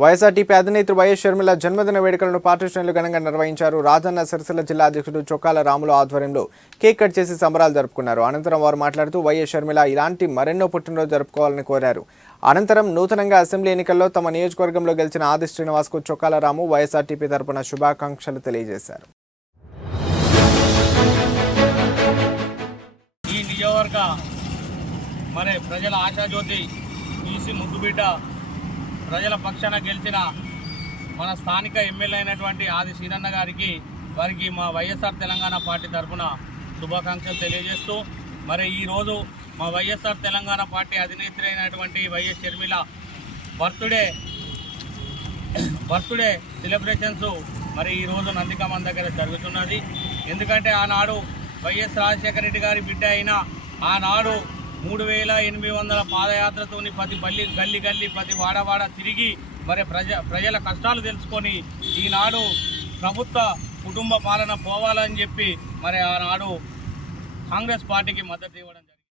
YSRTP అధినేత్రి YS Sharmila జన్మదిన వేడుకలను party శ్రేణులు ఘనంగా నిర్వహించారు. రాజన్న సిరిసిల్ల జిల్లా అధ్యక్షుడు చొక్కాల రాములు ఆధ్వర్యంలో కేక్ కట్ చేసి సంబరాలు జరుపుకున్నారు. అనంతరం వారు మాట్లాడుతూ వైఎస్ షర్మిల ఇలాంటి మరెన్నో పుట్టినరోజు జరుపుకోవాలని కోరారు. అనంతరం నూతనంగా అసెంబ్లీ ఎన్నికల్లో తమ నియోజకవర్గంలో గెలిచిన ఆది శ్రీనివాస్కు చొక్కాల రాము వైఎస్ఆర్టీపీ తరపున శుభాకాంక్షలు తెలియజేశారు. ఈ నియోజకవర్గ మరి ప్రజల ఆశాజ్యోతి ఈసీ ముద్దుబిడ్డ ప్రజల పక్షాన గెలిచిన మన స్థానిక ఎమ్మెల్యే అయినటువంటి ఆది శ్రీనన్న గారికి వారికి మా వైఎస్ఆర్ తెలంగాణ పార్టీ తరఫున శుభాకాంక్షలు తెలియజేస్తూ మరి ఈరోజు మా వైఎస్ఆర్ తెలంగాణ పార్టీ అధినేత్రి అయినటువంటి YS Sharmila birthday birthday celebrations మరి ఈరోజు నందికమన్ దగ్గర జరుగుతున్నది. ఎందుకంటే ఆనాడు వైఎస్ రాజశేఖర రెడ్డి గారి బిడ్డ అయిన ఆనాడు మూడు వేల ఎనిమిది వందల పాదయాత్రతోని ప్రతి బల్లి గల్లి గల్లి ప్రతి వాడవాడ తిరిగి మరి ప్రజ ప్రజల కష్టాలు తెలుసుకొని ఈనాడు ప్రభుత్వ కుటుంబ పాలన పోవాలని చెప్పి మరి ఆనాడు కాంగ్రెస్ పార్టీకి మద్దతు ఇవ్వడం